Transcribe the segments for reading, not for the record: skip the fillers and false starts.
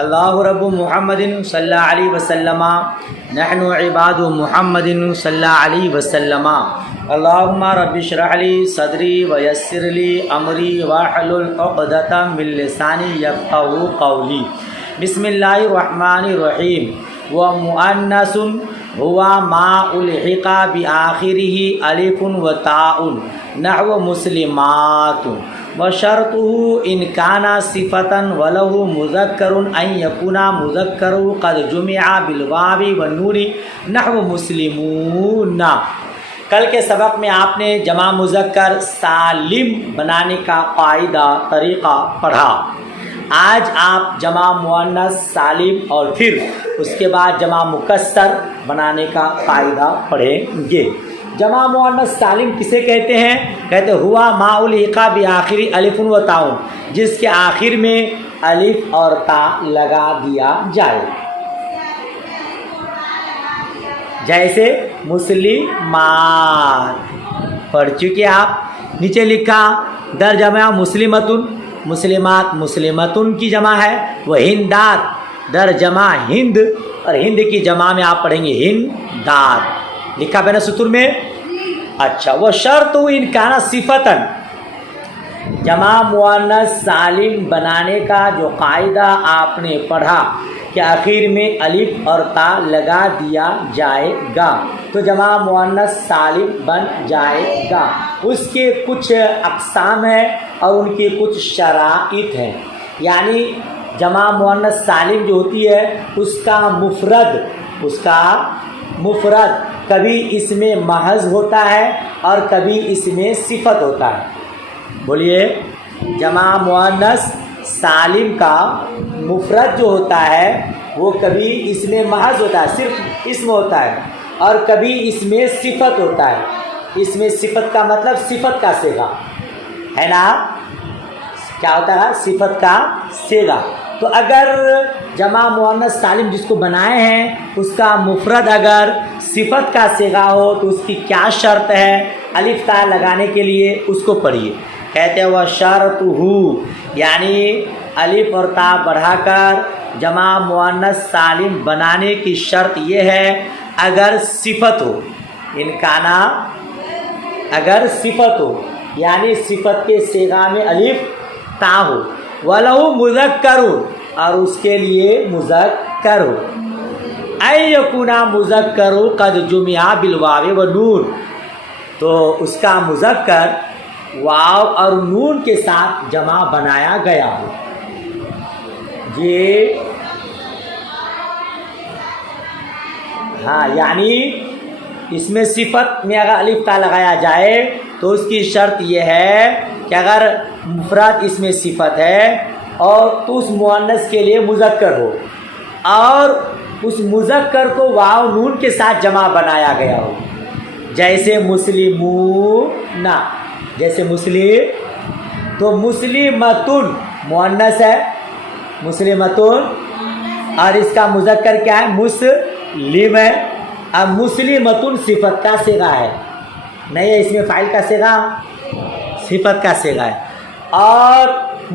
اللہ رب محمد صلی اللہ علیہ وسلم نحن عباد محمد صلی اللہ علیہ وسلم اللہم رب اشرح لی صدری ویسر لی امری واحلل عقدۃ من لسانی یفقہوا قولی بسم اللہ الرحمن الرحیم ومؤنث ہوا ما الحق بآخرہ الف و تاء نحو مسلمات وشرطه ان كان صفة وله مذكر ان يكون مذكر قد جمع بالواو والنون نحو مسلمون۔ کل کے سبق میں آپ نے جمع مذکر سالم بنانے کا قاعدہ طریقہ پڑھا۔ آج آپ جمع مؤنث سالم اور پھر اس کے بعد جمع مکسر بنانے کا قاعدہ پڑھیں گے۔ جمع مؤنث سالم کسے کہتے ہیں؟ کہتے ہوا ما الحق بآخری الف و تاء، جس کے آخر میں الف اور تا لگا دیا جائے، جیسے مسلمات پڑھ چکے آپ۔ نیچے لکھا در جمع مسلمتن، مسلمات مسلمتن کی جمع ہے، وہ ہندات در جمع ہند، اور ہند کی جمع میں آپ پڑھیں گے ہندات، لکھا بین سطور میں۔ اچھا، وہ شرط ان کانا صفتن، جمع مؤنث سالم بنانے کا جو قاعدہ آپ نے پڑھا کہ آخر میں الف اور تا لگا دیا جائے گا تو جمع مؤنث سالم بن جائے گا۔ اس کے کچھ اقسام ہیں اور ان کی کچھ شرائط ہیں، یعنی جمع مؤنث سالم جو ہوتی ہے اس کا مفرد کبھی اس میں محض ہوتا ہے اور کبھی اس میں صفت ہوتا ہے۔ بولیے، جمع مؤنث سالم کا مفرد جو ہوتا ہے وہ کبھی اس میں محض ہوتا ہے، صرف اسم ہوتا ہے، اور کبھی اس میں صفت ہوتا ہے۔ اس میں صفت کا مطلب صفت کا صیغہ ہے نا، کیا ہوتا ہے؟ صفت کا صیغہ۔ تو اگر جمع مؤنث سالم جس کو بنائے ہیں اس کا مفرد اگر صفت کا صیغہ ہو تو اس کی کیا شرط ہے الف تا لگانے کے لیے، اس کو پڑھیے۔ کہتے ہیں وہ شرط ہو، یعنی الف اور تا بڑھا کر جمع مؤنث سالم بنانے کی شرط یہ ہے اگر صفت ہو، انکانا اگر صفت ہو، یعنی صفت کے صیغہ میں الف تا ہو، وَلَهُ مُذَكَّرٌ، اور اس کے لیے مذکر ہو، اَن يَكُونَ مُذَكَّرُ قَدْ جُمِعَ بِالْوَاوِ وَالنُّونِ، تو اس کا مذکر واو اور نون کے ساتھ جمع بنایا گیا ہو۔ یہ ہاں، یعنی اس میں صفت میں اگر الف تا لگایا جائے تو اس کی شرط یہ ہے کہ اگر مفرد اس میں صفت ہے اور تو اس مؤنث کے لیے مذکر ہو اور اس مذکر کو واو نون کے ساتھ جمع بنایا گیا ہو، جیسے مسلمون، جیسے مسلم، تو مسلمتن مؤنث ہے، مسلمتن، اور اس کا مذکر کیا ہے؟ مسلم ہے۔ اب مسلمتن صفت کا صیغہ ہے، نہیں ہے اس میں فاعل کا صیغہ، صفت کا صیغہ ہے، اور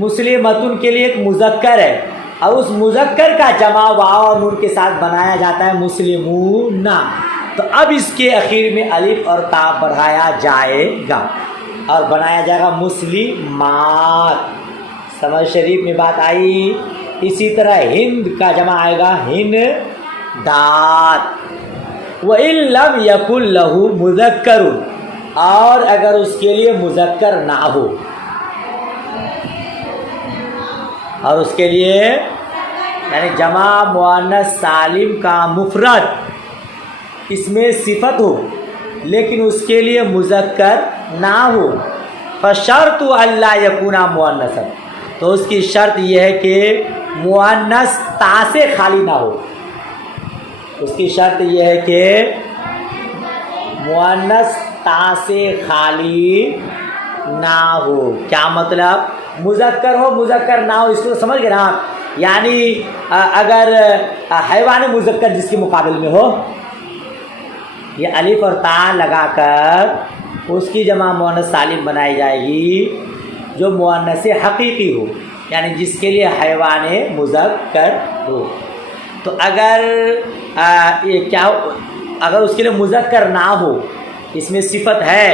مسلمتن کے لیے ایک مذکر ہے اور اس مذکر کا جمع واو اور نون کے ساتھ بنایا جاتا ہے مسلمون، تو اب اس کے اخیر میں الف اور تا بڑھایا جائے گا اور بنایا جائے گا مسلمات۔ سمجھ شریف میں بات آئی؟ اسی طرح ہند کا جمع آئے گا ہندات۔ وَإِن لَّمْ يَكُن لَّهُ مُذَكَّرٌ، اور اگر اس کے لیے مذکر نہ ہو، اور اس کے لیے یعنی جمع مؤنث سالم کا مفرد اس میں صفت ہو لیکن اس کے لیے مذکر نہ ہو، فشرط اللہ یکونا مؤنثا، تو اس کی شرط یہ ہے کہ مؤنث تا سے خالی نہ ہو۔ اس کی شرط یہ ہے کہ مؤنث تا سے خالی نہ ہو۔ کیا مطلب؟ مذکر ہو مذکر نہ ہو، اس کو سمجھ گئے نا آپ؟ یعنی اگر حیوان مذکر جس کے مقابل میں ہو، یہ الف اور تا لگا کر اس کی جمع مؤنث سالم بنائی جائے گی جو مؤنث حقیقی ہو، یعنی جس کے لیے حیوان مذکر ہو. تو اگر یہ کیا اگر اس کے لیے مذکر نہ ہو، اس میں صفت ہے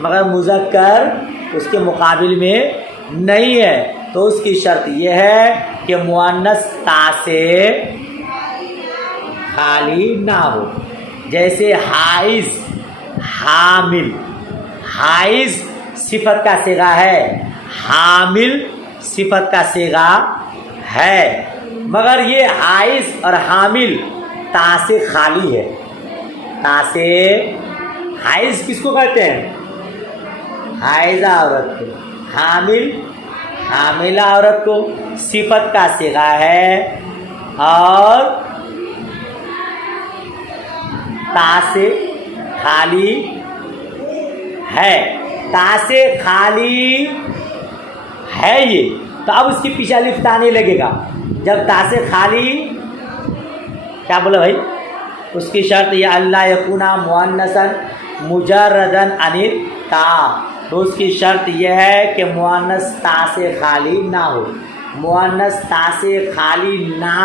مگر مذکر اس کے مقابل میں نہیں ہے، تو اس کی شرط یہ ہے کہ مؤنث تا سے خالی نہ ہو. جیسے حائض، حامل. حائض صفت کا صیغہ ہے، حامل صفت کا صیغہ ہے، مگر یہ حائض اور حامل تا سے خالی ہے. تا سے حائض کس کو کہتے ہیں؟ حائضہ عورت کو. حامل حاملہ عورت کو. صفت کا صیغہ ہے اور تا سے خالی ہے. تا سے خالی ہے یہ، تو اب اس کے پیچھے الف تا نہیں لگے گا. جب تا سے خالی کیا بولے بھائی؟ اس کی شرط یہ اللہ یکونا مؤنثا مجردا عن تا. تو اس کی شرط یہ ہے کہ مؤنث تا سے خالی نہ ہو. مؤنث تا سے خالی نہ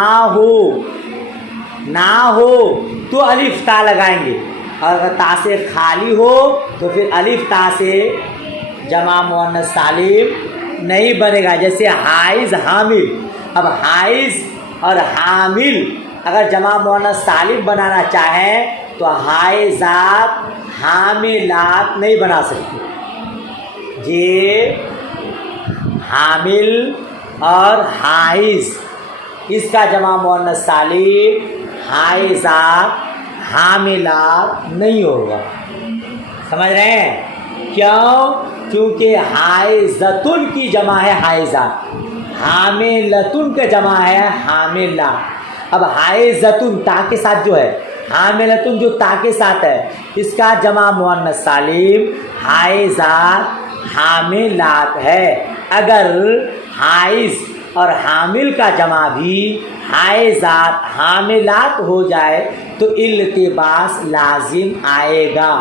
ہو تو الف تا لگائیں گے، اور اگر تا سے خالی ہو تو پھر الف تا سے جمع مؤنث سالم نہیں بنے گا. جیسے حائض، حامل. اب حائض اور حامل اگر جمع مؤنث سالم بنانا چاہیں تو حائضات حاملات نہیں بنا سکتے. یہ حامل اور حائض اس کا جمع مؤنث سالم حائضات حاملات نہیں ہوگا. سمجھ رہے ہیں کیوں؟ کیونکہ حائضتن کی جمع ہے حائضات، حاملتن کا جمع ہے حاملہ. اب حائضتن تا کے ساتھ جو ہے، حاملتن جو تا کے ساتھ ہے، اس کا جمع مؤنث سالم حائضات حاملات ہے. اگر حائض اور حامل کا جمع بھی حائضات حاملات ہو جائے تو التباس لازم آئے گا.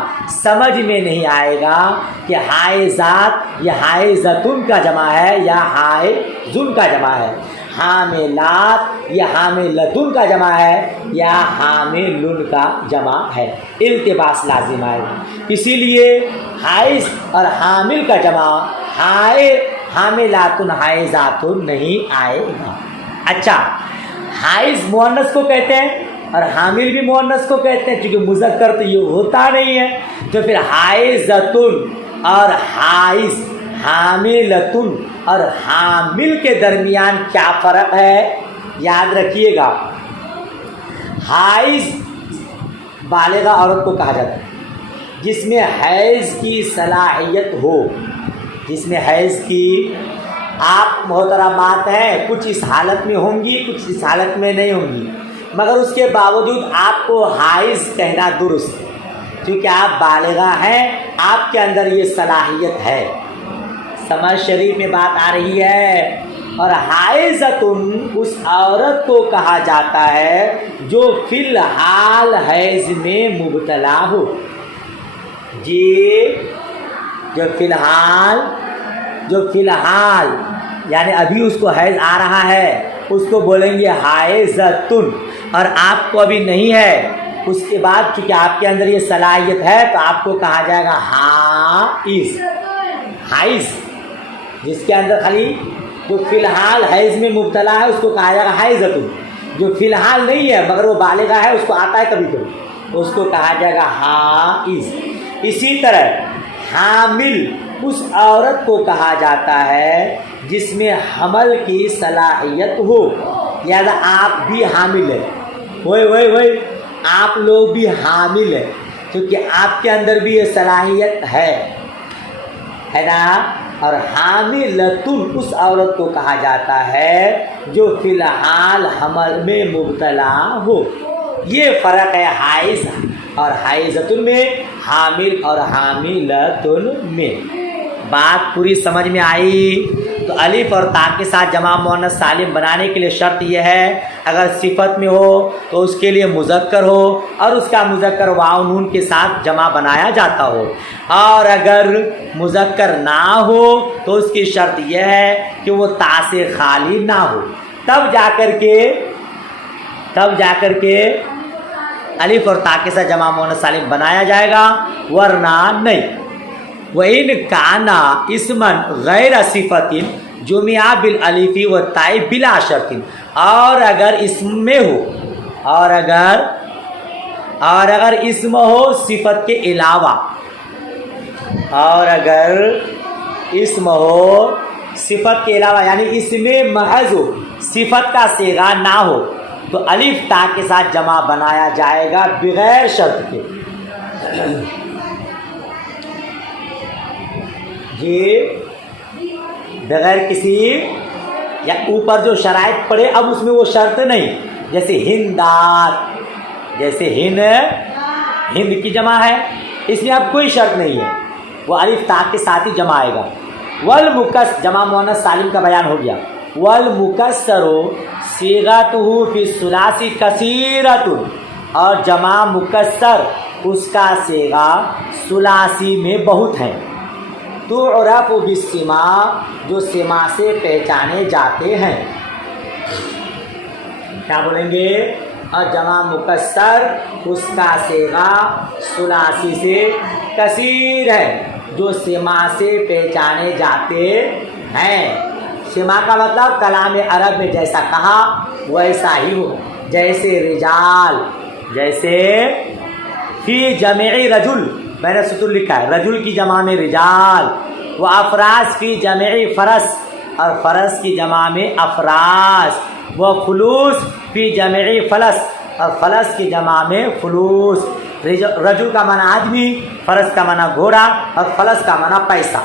سمجھ میں نہیں آئے گا کہ حائضات یہ حائضتن کا جمع ہے یا حائضن کا جمع ہے، حاملات یہ حاملتن کا جمع ہے یا حاملن کا جمع ہے. التباس لازم آئے گا. اسی لیے حائض اور حامل کا جمع حاملاتن حائضاتن نہیں آئے گا. اچھا، حائض مؤنث کو کہتے ہیں اور حامل بھی مؤنث کو کہتے ہیں، چونکہ مذکر تو یہ ہوتا نہیں ہے. تو پھر حائضتن اور حائض، حاملتن اور حامل کے درمیان کیا فرق ہے یاد رکھیے گا. حائض بالغہ عورت کو کہا جاتا ہے جس میں حیض کی صلاحیت ہو، جس میں حیض کی. آپ محترمات ہیں، کچھ اس حالت میں ہوں گی، کچھ اس حالت میں نہیں ہوں گی، مگر اس کے باوجود آپ کو حائض کہنا درست ہے کیونکہ آپ بالغہ ہیں، آپ کے اندر یہ صلاحیت ہے. سمجھ شریف میں بات آ رہی ہے. اور حائضتن اس عورت کو کہا جاتا ہے جو فی الحال حیض میں مبتلا ہو. جی جو فی الحال یعنی ابھی اس کو حیض آ رہا ہے، اس کو بولیں گے حائضتن. اور آپ کو ابھی نہیں ہے، اس کے بعد چونکہ آپ کے اندر یہ صلاحیت ہے تو آپ کو کہا جائے گا حائض. جس کے اندر خالی جو فی الحال حیض میں مبتلا ہے اس کو کہا جائے گا حائضتن. جو فی الحال نہیں ہے مگر وہ بالغہ ہے، اس کو آتا ہے کبھی کبھی، اس کو کہا جائے گا حائض. اسی طرح حامل اس عورت کو کہا جاتا ہے جس میں حمل کی صلاحیت ہو. لہذا آپ بھی حامل ہیں، وہی آپ لوگ بھی حامل ہیں کیونکہ آپ کے اندر بھی یہ صلاحیت ہے نا. اور حاملتن اس عورت کو کہا جاتا ہے جو فی الحال حمل میں مبتلا ہو. یہ فرق ہے حائض اور حائضتن میں، حامل اور حاملتن میں. بات پوری سمجھ میں آئی؟ تو الف اور تا کے ساتھ جمع مؤنث سالم بنانے کے لیے شرط یہ ہے اگر صفت میں ہو تو اس کے لیے مذکر ہو اور اس کا مذکر واو نون کے ساتھ جمع بنایا جاتا ہو. اور اگر مذکر نہ ہو تو اس کی شرط یہ ہے کہ وہ تا سے خالی نہ ہو، تب جا کر کے الف اور تا کے ساتھ جمع مؤنث سالم بنایا جائے گا، ورنہ نہیں۔ وَإِنْ كَانَ اسْمًا غَيْرَ صِفَةٍ جُمِعَ بِالْأَلِفِ وَالتَّاءِ بِلَا شَرْطٍ، اور اگر اسم میں ہو، اور اگر اسم ہو صفت کے علاوہ، اور اگر اسم ہو صفت کے علاوہ یعنی اس میں محض ہو، صفت کا صیغہ نہ ہو، تو الف تا کے ساتھ جمع بنایا جائے گا بغیر شرط کے۔ جی بغیر کسی، یا اوپر جو شرائط پڑے اب اس میں وہ شرط نہیں، جیسے ہندات، جیسے ہند کی جمع ہے، اس میں اب کوئی شرط نہیں ہے، وہ الف تا کے ساتھ ہی جمع آئے گا۔ والمکس جمع مؤنث سالم کا بیان ہو گیا۔ والمکسر صیغتہ فی الثلاثی کثیرۃ، اور جمع مکسر اس کا صیغہ ثلاثی میں بہت ہے۔ تعرف بالسماع جو سما سے پہچانے جاتے ہیں، کیا بولیں گے؟ اور جمع مکسر اس کا صیغہ ثلاثی سے کثیر ہے، جو سما سے پہچانے جاتے ہیں۔ سما کا مطلب کلام عرب میں جیسا کہا ویسا ہی ہو، جیسے رجال، جیسے فی جمع رجل، میں نے سطر لکھا ہے، رجل کی جمع میں رجال، و افراس فی جمع فرس، اور فرس کی جمع میں افراس، و فلوس فی جمع فلس، اور فلس کی جمع میں فلوس۔ رجل کا معنی آدمی، فرس کا معنی گھوڑا، اور فلس کا معنی پیسہ،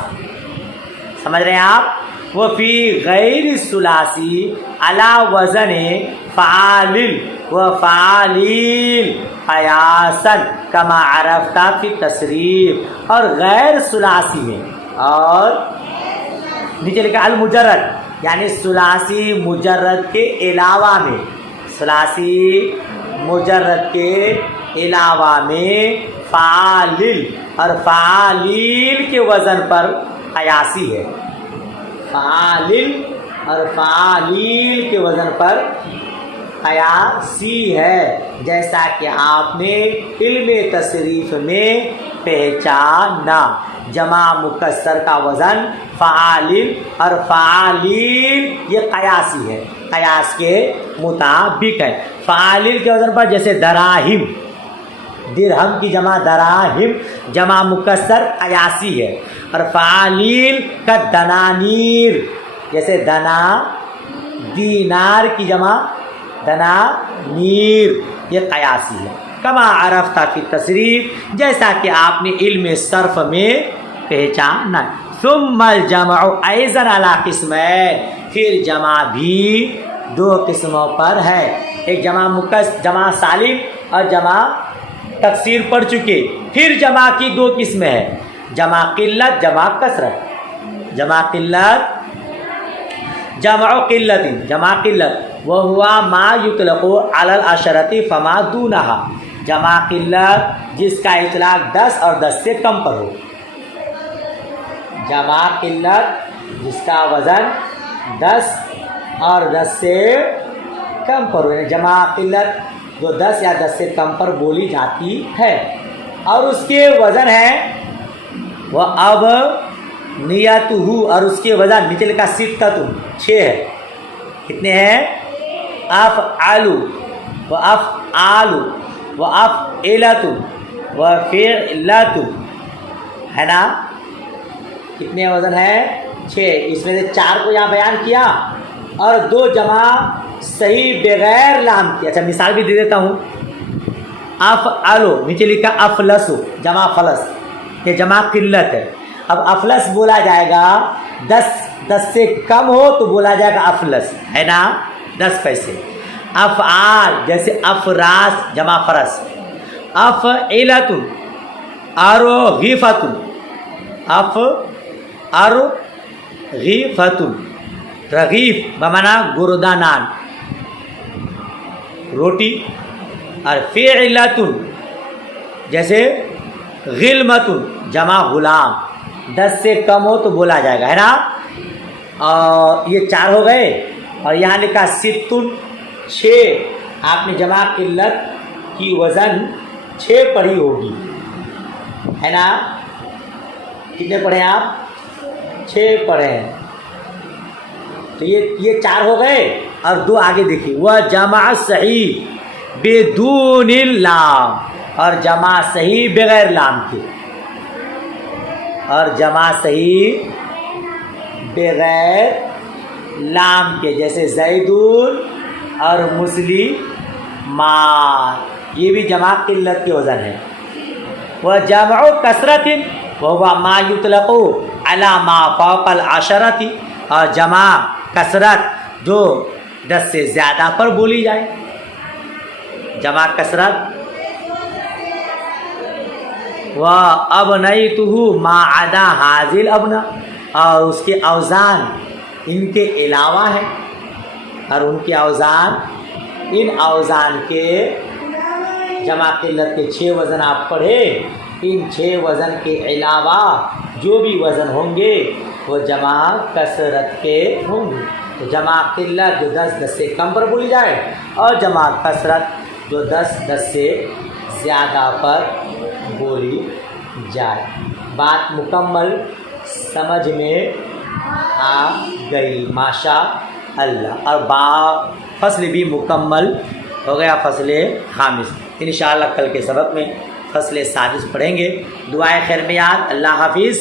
سمجھ رہے ہیں آپ؟ وہ فی غیر ثلاثی علی وزن فعالل و فعالیل قیاسا کما عرفت فی تصریف، اور غیر ثلاثی میں، اور نیچے لکھا المجرد یعنی ثلاثی مجرد کے علاوہ میں، ثلاثی مجرد کے علاوہ میں فعالل اور فعالیل کے وزن پر قیاسی ہے، فعالل اور فعالیل کے وزن پر قیاسی ہے، جیسا کہ آپ نے علم تصریف میں پہچانا۔ جمع مکسر کا وزن فعالل اور فعالیل یہ قیاسی ہے، قیاس کے مطابق ہے۔ فعالیل کے وزن پر جیسے دراہم، درہم کی جمع دراہم، جمع مکسر قیاسی ہے، اور فعالیل کا دنانیر، جیسے دنا، دینار کی جمع دنانیر، یہ قیاسی ہے۔ کما عرفت فی تصریف، جیسا کہ آپ نے علم صرف میں پہچانا۔ ثم الجمع ایضا علی قسمین، پھر جمع بھی دو قسموں پر ہے، ایک جمع سالم اور جمع تکسیر پڑھ چکے، پھر جمع کی دو قسمیں ہیں، جمع قلت، جمع کثرت۔ جمع قلت، جمع قلت، جمع قلت، وہوا ما یطلق علی العشرۃ فما دونہا، جمع قلت جس کا اطلاق 10 اور 10 سے کم پر ہو، جمع قلت جس کا وزن 10 اور 10 سے کم پر ہو، جمع قلت جو 10 یا 10 سے کم پر بولی جاتی ہے، اور اس کے وزن ہے وہ اب نیت ہو، اور اس کے وزن نیچے لکھا ستۃ، 6 ہے، کتنے ہیں؟ افعلوا و افعال و افعلۃ و فعلۃ، ہے نا؟ کتنے وزن ہے؟ 6، اس میں سے 4 کو یہاں بیان کیا اور 2 جمع صحیح بغیر لام کی۔ اچھا مثال بھی دے دیتا ہوں، افعلو نیچے لکھا افلسو، جمع فلس، یہ جمع قلت ہے۔ اب افلس بولا جائے گا 10 سے کم ہو تو بولا جائے گا افلس، ہے نا، 10 پیسے۔ افعال جیسے افراس، جمع فرس، افعلۃ، ارغفۃ، ارغفۃ، رغیف بمانا گردہ نان، روٹی، اور فعلۃ جیسے غلمۃ، جمع غلام، 10 سے کم ہو تو بولا جائے گا، ہے نا۔ اور یہ 4 ہو گئے، اور یہاں لکھا ستن 6، آپ نے جمع قلت کی وزن 6 پڑھی ہوگی، ہے نا؟ کتنے پڑھے آپ؟ 6 پڑھے ہیں، تو یہ 4 ہو گئے، اور 2 آگے دیکھیے، وہ جمع صحیح بدون اللام، اور جمع صحیح بغیر لام کے، اور جمع صحیح بغیر لام کے، جیسے زیدون اور مسلمان، یہ بھی جمع قلت کے وزن ہے۔ وہ جمع کثرت وهو ما یطلق علی ما فوق العشرۃ، اور جمع کثرت جو 10 سے زیادہ پر بولی جائے، جمع کثرت وَأَبْنَيْتُهُ مَا عَدَا هَذِهِ الْأَبْنَا، اور اس کے اوزان ان کے علاوہ ہیں، اور ان کے اوزان، ان اوزان کے جمع قلت کے 6 وزن آپ پڑھے، ان 6 وزن کے علاوہ جو بھی وزن ہوں گے وہ جمع کثرت کے ہوں گے۔ تو جمع قلت جو 10 سے کم پر بولی جائے، اور جمع کثرت جو 10 سے زیادہ پر بولی جائے۔ بات مکمل سمجھ میں آ گئی، ماشاء اللہ، اور فصل بھی مکمل ہو گیا، فصل خامس۔ انشاءاللہ کل کے سبق میں فصل سادس پڑھیں گے۔ دعائے خیر میں یاد، اللہ حافظ۔